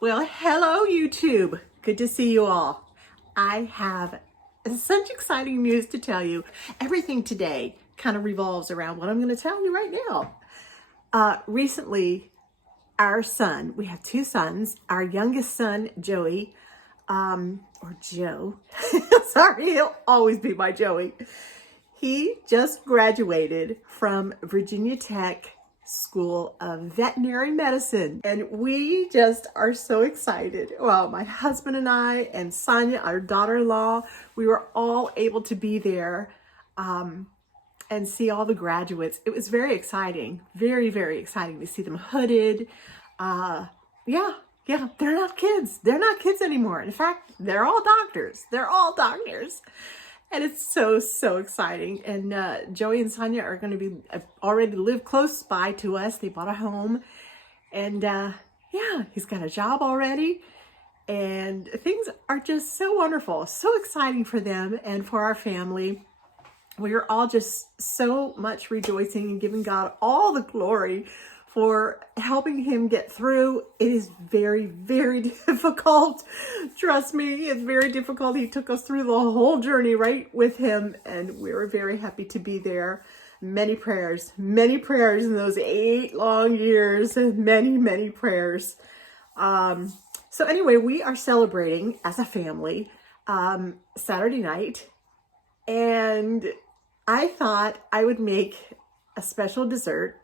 Well, hello YouTube. Good to see you all. I have such exciting news to tell you. Everything today kind of revolves around what I'm going to tell you right now. Recently, our son, we have two sons, our youngest son, Joey, or Joe, sorry, he'll always be my Joey. He just graduated from Virginia Tech School of Veterinary Medicine. And we just are so excited. Well, my husband and I and Sonia, our daughter-in-law, we were all able to be there and see all the graduates. It was very exciting, very, very exciting to see them hooded. Yeah, they're not kids. They're not kids anymore. In fact, they're all doctors. They're all doctors. And it's so exciting. And Joey and Sonia are going to be already live close by to us. They bought a home. And yeah, he's got a job already. And things are just so wonderful, so exciting for them and for our family. We are all just so much rejoicing and giving God all the glory for helping him get through. It is very, very difficult. Trust me, it's very difficult. He took us through the whole journey right with him, and we were very happy to be there. Many prayers in those 8 long years, many prayers. So anyway, we are celebrating as a family Saturday night, and I thought I would make a special dessert.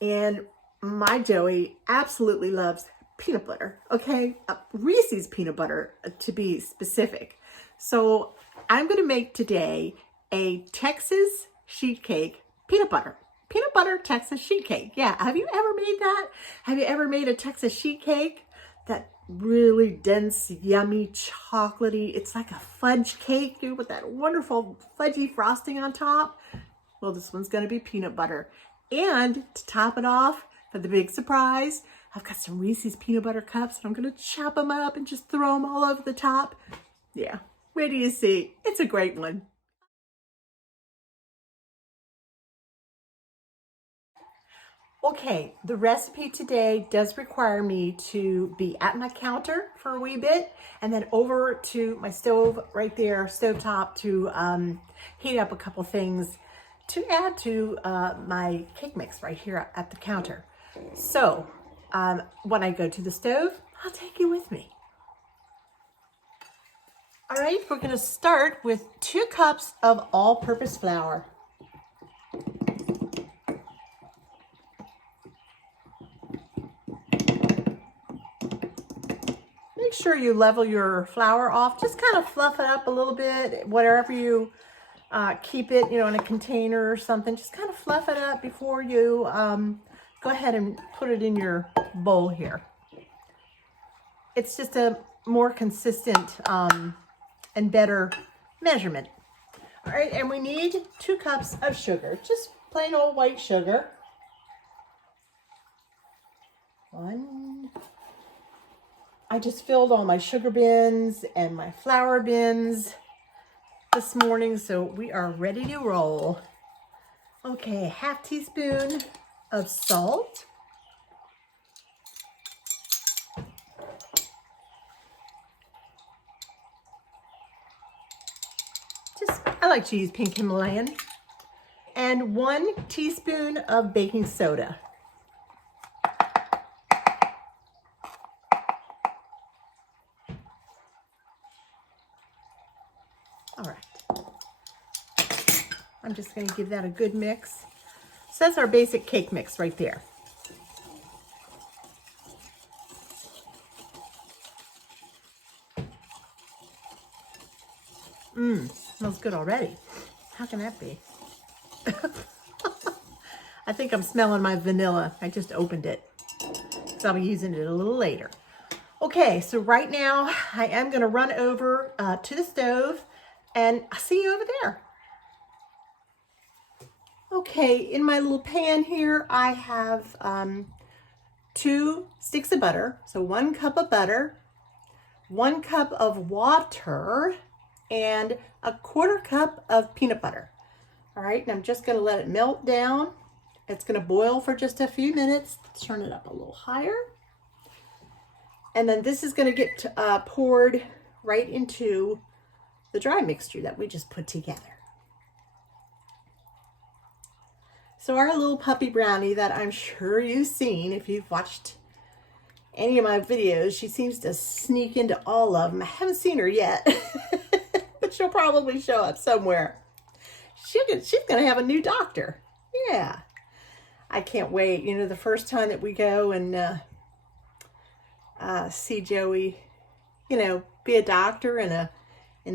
And my Joey absolutely loves peanut butter, okay? Reese's peanut butter, to be specific. So I'm going to make today a Texas sheet cake peanut butter. Peanut butter Texas sheet cake. Yeah, have you ever made that? Have you ever made a Texas sheet cake? That really dense, yummy, chocolatey, it's like a fudge cake, dude, with that wonderful fudgy frosting on top. Well, this one's going to be peanut butter. And to top it off, for the big surprise, I've got some Reese's Peanut Butter Cups, and I'm going to chop them up and just throw them all over the top. Yeah, wait till you see. It's a great one. Okay, the recipe today does require me to be at my counter for a wee bit and then over to my stove right there, stovetop, to heat up a couple things to add to my cake mix right here at the counter. So when I go to the stove, I'll take you with me. All right, we're gonna start with 2 cups of all-purpose flour. Make sure you level your flour off. Just kind of fluff it up a little bit, wherever you keep it, you know, in a container or something. Just kind of fluff it up before you go ahead and put it in your bowl here. It's just a more consistent and better measurement. All right, and we need 2 cups of sugar, just plain old white sugar. 1. I just filled all my sugar bins and my flour bins this morning, so we are ready to roll. Okay, 1/2 teaspoon of salt. I like to use pink Himalayan. And 1 teaspoon of baking soda. All right. I'm just going to give that a good mix. So that's our basic cake mix right there. Smells good already. How can that be? I think I'm smelling my vanilla. I just opened it, so I'll be using it a little later. Okay, so right now I am going to run over to the stove, and I'll see you over there. Okay, in my little pan here, I have 2 sticks of butter. So 1 cup of butter, 1 cup of water, and 1/4 cup of peanut butter. All right, and I'm just going to let it melt down. It's going to boil for just a few minutes. Turn it up a little higher. And then this is going to get poured right into the dry mixture that we just put together. So our little puppy brownie that I'm sure you've seen if you've watched any of my videos, she seems to sneak into all of them. I haven't seen her yet, but she'll probably show up somewhere. She's going to have a new doctor. Yeah. I can't wait. You know, the first time that we go and see Joey, you know, be a doctor in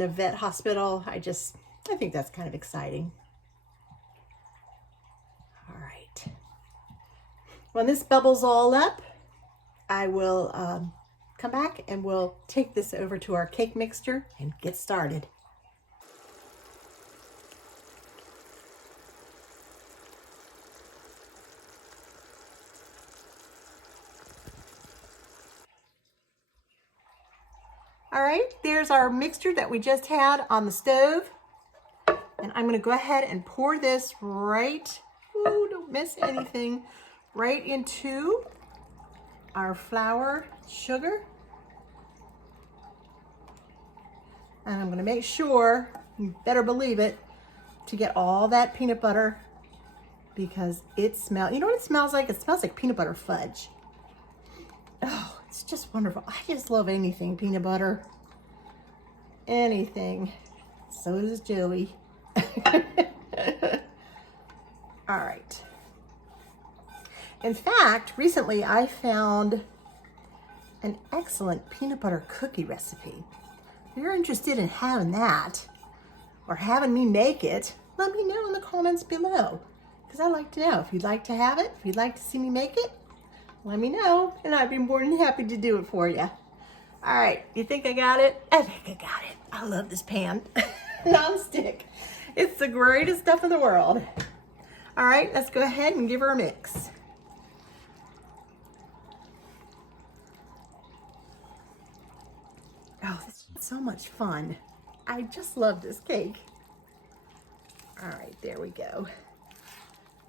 a vet hospital, I think that's kind of exciting. All right. When this bubbles all up, I will come back and we'll take this over to our cake mixture and get started. All right, there's our mixture that we just had on the stove. And I'm gonna go ahead and pour this right, ooh, don't miss anything, right into our flour, sugar. And I'm gonna make sure, you better believe it, to get all that peanut butter because it smells, you know what it smells like? It smells like peanut butter fudge. Oh, it's just wonderful. I just love anything peanut butter. Anything. So does Joey. All right. In fact, recently I found an excellent peanut butter cookie recipe. If you're interested in having that or having me make it, let me know in the comments below because I'd like to know if you'd like to have it, if you'd like to see me make it. Let me know, and I'd be more than happy to do it for you. All right, you think I got it? I think I got it. I love this pan. Non-stick. It's the greatest stuff in the world. All right, let's go ahead and give her a mix. Oh, this is so much fun. I just love this cake. All right, there we go.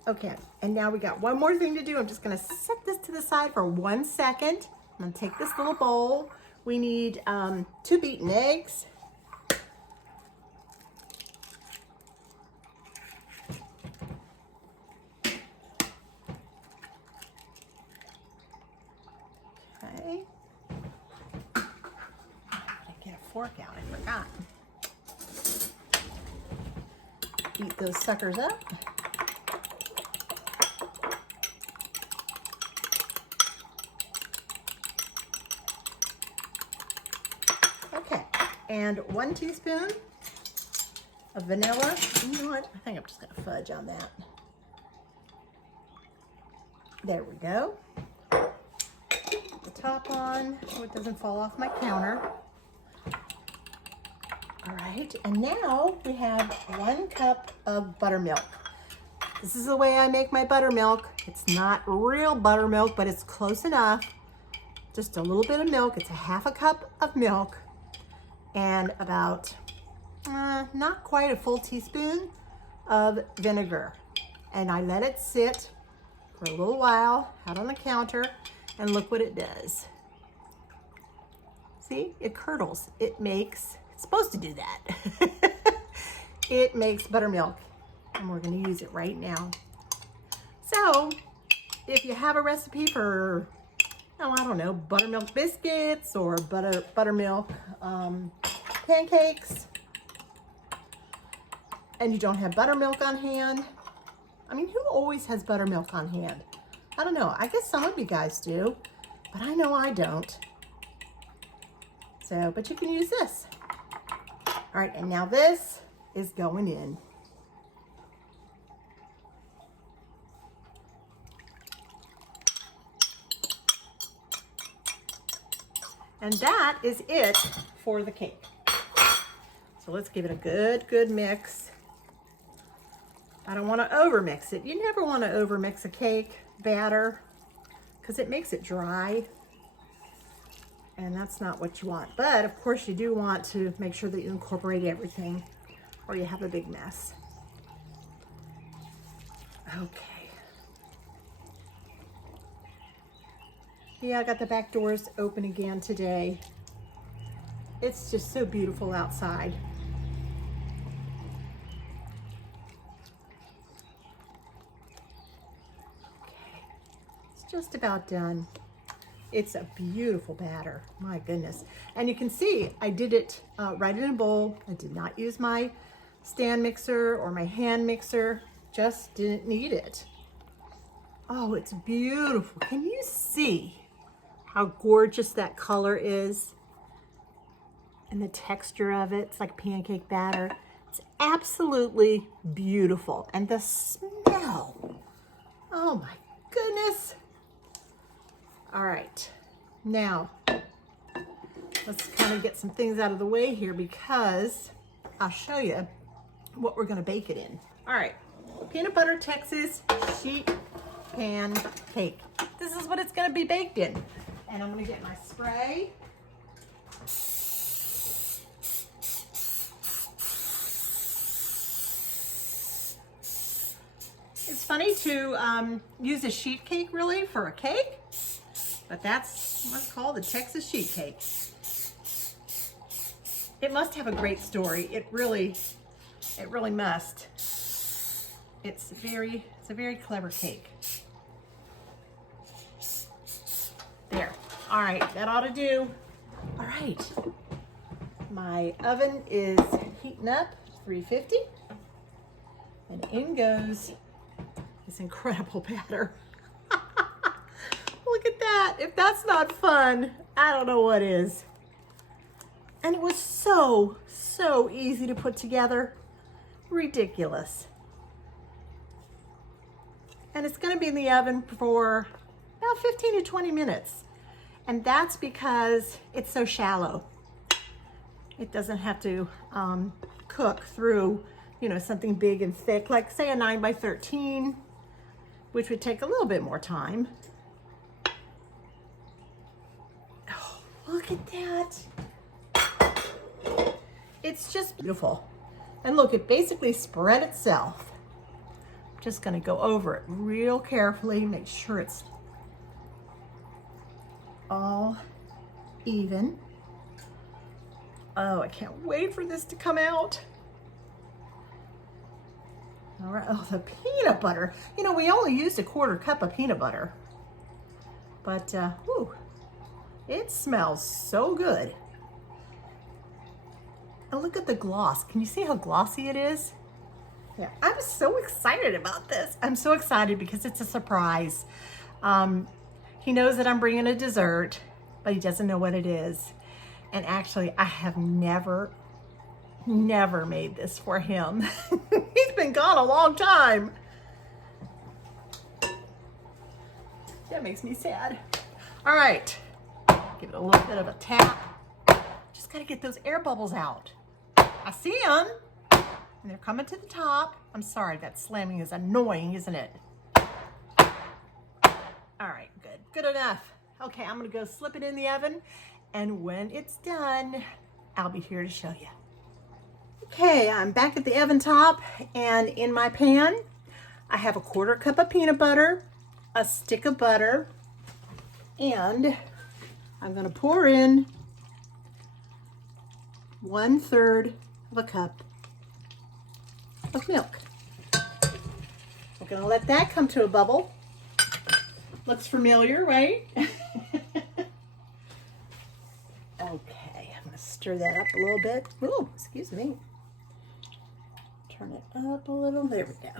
Okay, and now we got one more thing to do. I'm just gonna set this to the side for 1 second. I'm gonna take this little bowl. We need 2 beaten eggs. Okay. I get a fork out, I forgot. Beat those suckers up. And 1 teaspoon of vanilla. You know what? I think I'm just gonna fudge on that. There we go. Put the top on so it doesn't fall off my counter. All right, and now we have 1 cup of buttermilk. This is the way I make my buttermilk. It's not real buttermilk, but it's close enough. Just a little bit of milk. It's a 1/2 cup of milk. And about not quite a full teaspoon of vinegar. And I let it sit for a little while out on the counter, and look what it does. See, it curdles. It's supposed to do that. It makes buttermilk, and we're gonna use it right now. So if you have a recipe for, oh, I don't know, buttermilk biscuits or buttermilk pancakes, and you don't have buttermilk on hand. I mean, who always has buttermilk on hand? I don't know. I guess some of you guys do, but I know I don't. So, but you can use this. All right, and now this is going in. And that is it for the cake. So let's give it a good mix. I don't want to overmix it. You never want to overmix a cake batter because it makes it dry. And that's not what you want. But of course you do want to make sure that you incorporate everything or you have a big mess. Okay. Yeah, I got the back doors open again today. It's just so beautiful outside. Okay, it's just about done. It's a beautiful batter, my goodness. And you can see I did it right in a bowl. I did not use my stand mixer or my hand mixer, just didn't need it. Oh, it's beautiful. Can you see how gorgeous that color is? And the texture of it, it's like pancake batter. It's absolutely beautiful. And the smell, oh my goodness. All right, now let's kind of get some things out of the way here because I'll show you what we're gonna bake it in. All right, peanut butter Texas sheet pan cake. This is what it's gonna be baked in. And I'm gonna get my spray. It's funny to use a sheet cake really for a cake, but that's what's called a Texas sheet cake. It must have a great story. It really must. It's a very clever cake. There. All right, that ought to do. All right. My oven is heating up, 350. And in goes this incredible batter. Look at that. If that's not fun, I don't know what is. And it was so easy to put together. Ridiculous. And it's going to be in the oven for about 15 to 20 minutes. And that's because it's so shallow. It doesn't have to cook through, you know, something big and thick, like say a 9 by 13, which would take a little bit more time. Oh, look at that. It's just beautiful. And look, it basically spread itself. I'm just gonna go over it real carefully, make sure it's all even. Oh, I can't wait for this to come out. All right, oh, the peanut butter. You know, we only used a 1/4 cup of peanut butter, but whew, it smells so good. And look at the gloss. Can you see how glossy it is? Yeah, I'm so excited about this. I'm so excited because it's a surprise. He knows that I'm bringing a dessert, but he doesn't know what it is. And actually, I have never made this for him. He's been gone a long time. That makes me sad. All right, give it a little bit of a tap. Just gotta get those air bubbles out. I see them, and they're coming to the top. I'm sorry, that slamming is annoying, isn't it? All right, good enough. Okay, I'm gonna go slip it in the oven, and when it's done, I'll be here to show you. Okay, I'm back at the oven top, and in my pan, I have a 1/4 cup of peanut butter, a stick of butter, and I'm gonna pour in 1/3 of a cup of milk. We're gonna let that come to a bubble. Looks familiar, right? Okay, I'm gonna stir that up a little bit. Ooh, excuse me. Turn it up a little. There we go.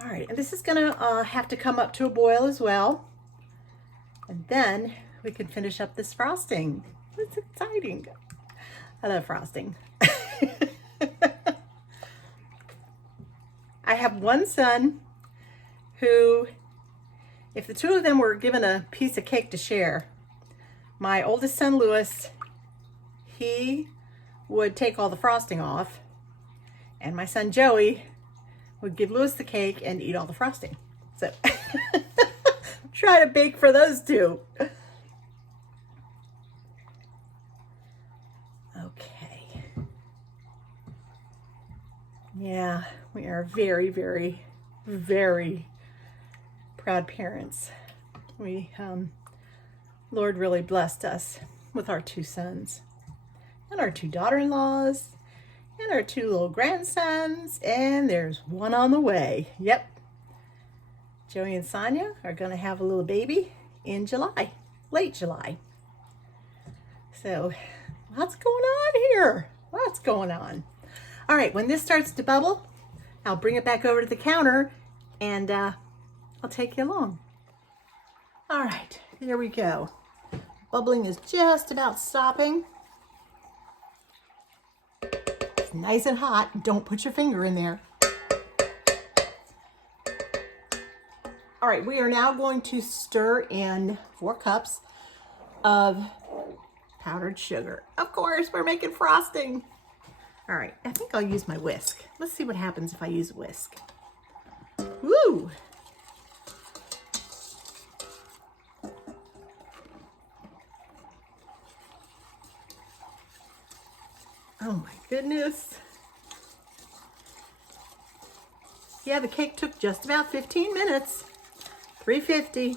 All right, and this is gonna have to come up to a boil as well. And then we can finish up this frosting. It's exciting. I love frosting. I have one son who, if the two of them were given a piece of cake to share, my oldest son, Lewis, he would take all the frosting off, and my son, Joey, would give Lewis the cake and eat all the frosting. So try to bake for those two. Okay. Yeah, we are very proud parents. We, Lord really blessed us with our 2 sons and our 2 daughter-in-laws and our 2 little grandsons, and there's one on the way. Yep. Joey and Sonia are going to have a little baby in July, late July. So lots going on here. Lots going on. All right, when this starts to bubble, I'll bring it back over to the counter and I'll take you along. All right, here we go. Bubbling is just about stopping. It's nice and hot. Don't put your finger in there. All right, we are now going to stir in 4 cups of powdered sugar. Of course, we're making frosting. All right, I think I'll use my whisk. Let's see what happens if I use a whisk. Woo! Oh my goodness. Yeah, the cake took just about 15 minutes. 350.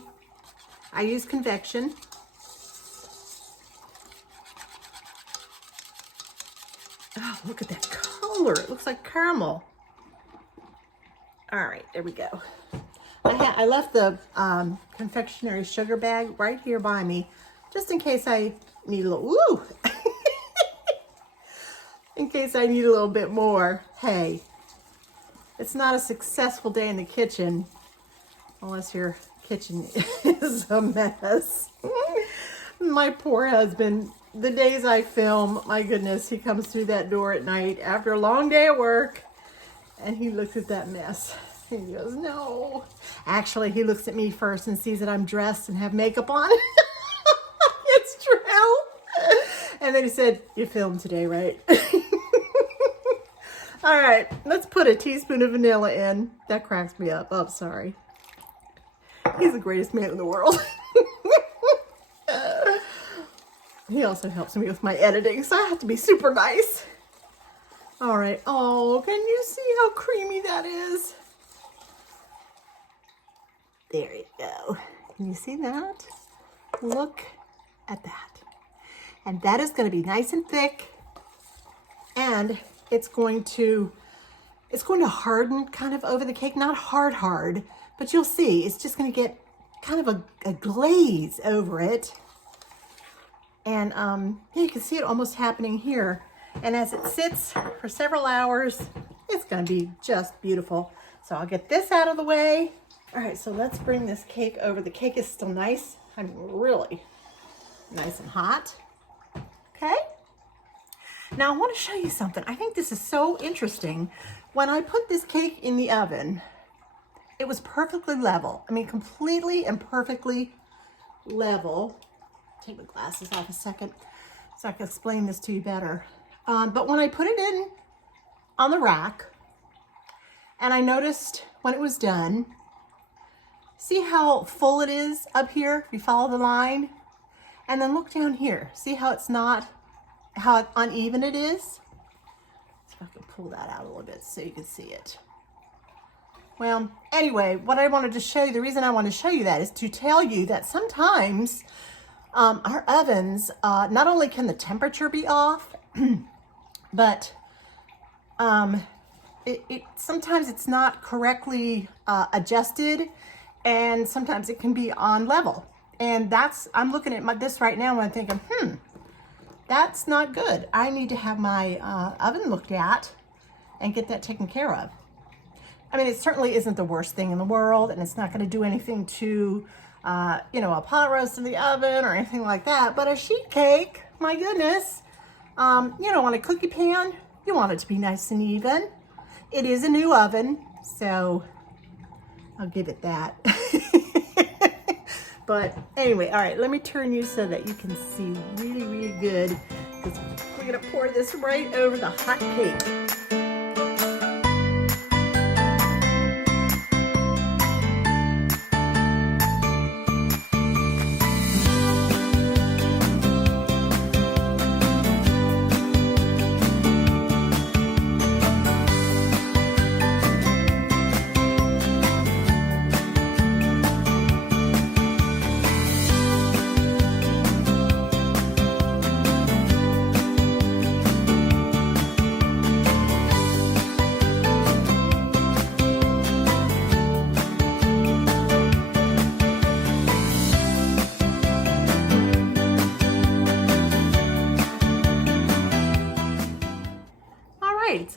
I use convection. Oh, look at that color. It looks like caramel. All right, there we go. I left the confectionery sugar bag right here by me, just in case I need a little, woo! In case I need a little bit more. Hey, it's not a successful day in the kitchen unless your kitchen is a mess. My poor husband, the days I film, my goodness, he comes through that door at night after a long day at work and he looks at that mess. He goes, no. Actually, he looks at me first and sees that I'm dressed and have makeup on. It's true. And then he said, you filmed today, right? All right, let's put a teaspoon of vanilla in. That cracks me up. Oh, sorry. He's the greatest man in the world. He also helps me with my editing, so I have to be super nice. All right. Oh, can you see how creamy that is? There you go. Can you see that? Look at that. And that is going to be nice and thick. And it's going to harden kind of over the cake. Not hard, but you'll see. It's just going to get kind of a glaze over it. And yeah, you can see it almost happening here. And as it sits for several hours, it's going to be just beautiful. So I'll get this out of the way. All right, so let's bring this cake over. The cake is still nice. I mean, really nice and hot. Okay. Now I want to show you something. I think this is so interesting. When I put this cake in the oven, it was perfectly level. I mean, completely and perfectly level. Take my glasses off a second so I can explain this to you better. But when I put it in on the rack, and I noticed when it was done, see how full it is up here? If you follow the line, and then look down here. See how it's not, how uneven it is? So I can pull that out a little bit so you can see it. Well, anyway, what I wanted to show you, the reason I want to show you that is to tell you that sometimes our ovens, not only can the temperature be off, but sometimes it's not correctly adjusted, and sometimes it can be on level. And I'm looking at this right now and I'm thinking, that's not good. I need to have my oven looked at and get that taken care of. I mean, it certainly isn't the worst thing in the world, and it's not going to do anything to, a pot roast in the oven or anything like that. But a sheet cake, my goodness, on a cookie pan, you want it to be nice and even. It is a new oven, so I'll give it that. But anyway, all right, let me turn you so that you can see really, really good, because we're going to pour this right over the hot cake.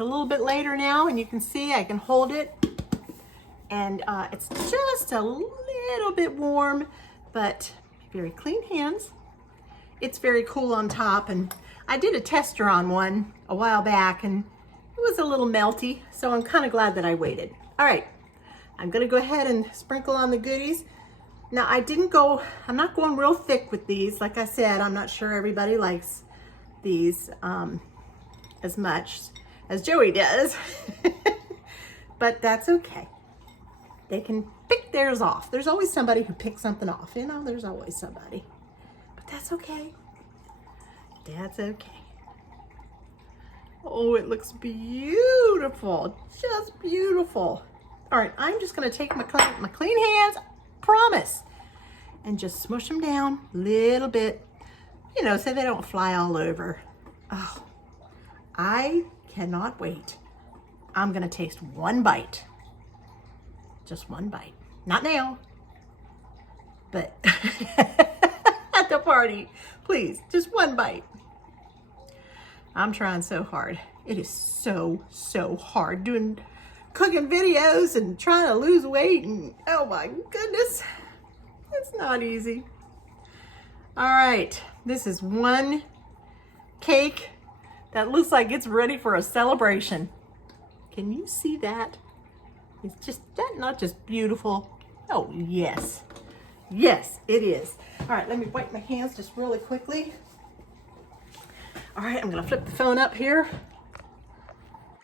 little bit later now, and you can see I can hold it. And it's just a little bit warm, but very clean hands. It's very cool on top, and I did a tester on one a while back, and it was a little melty, so I'm kind of glad that I waited. All right, I'm gonna go ahead and sprinkle on the goodies. Now I'm not going real thick with these. Like I said, I'm not sure everybody likes these as much as Joey does, but that's okay. They can pick theirs off. There's always somebody who picks something off, you know, there's always somebody. But that's okay. That's okay. Oh, it looks beautiful. Just beautiful. All right, I'm just gonna take my clean hands, promise, and just smush them down a little bit, you know, so they don't fly all over. Oh, I cannot wait. I'm gonna taste one bite. Just one bite. Not now, but at the party, please, just one bite. I'm trying so hard. It is so hard doing cooking videos and trying to lose weight, and oh my goodness, it's not easy. All right, this is one cake that looks like it's ready for a celebration. Can you see that? It's just not just beautiful. Oh yes, yes it is. All right, let me wipe my hands just really quickly. All right, I'm gonna flip the phone up here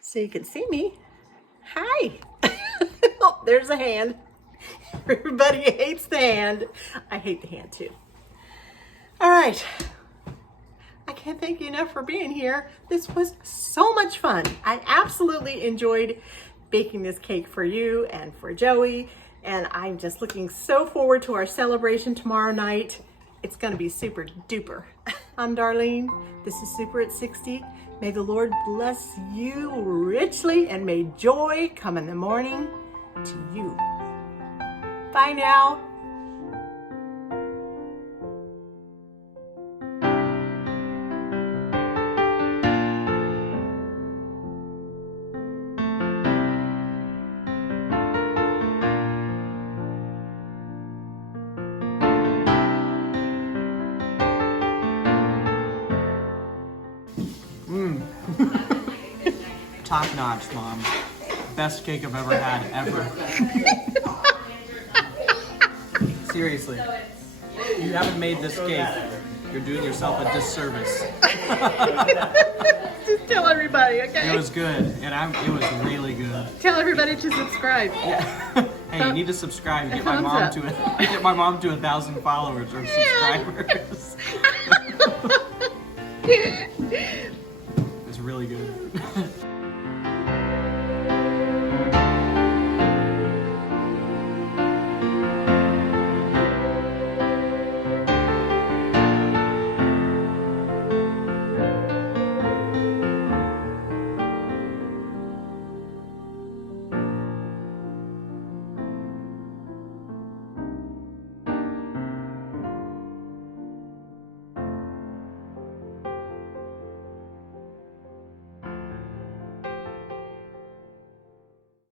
so you can see me. Hi. Oh, there's a hand. Everybody hates the hand. I hate the hand too. All right. I can't thank you enough for being here. This was so much fun. I absolutely enjoyed baking this cake for you and for Joey, and I'm just looking so forward to our celebration tomorrow night. It's gonna be super duper. I'm Darlene. This is Super at 60. May the Lord bless you richly, and may joy come in the morning to you. Bye now. Top notch, Mom. Best cake I've ever had, ever. Seriously. You haven't made this cake. You're doing yourself a disservice. Just tell everybody, okay? It was good, and it was really good. Tell everybody to subscribe. Yeah. Hey, you need to subscribe and get my mom to 1,000 followers or subscribers. It's really good.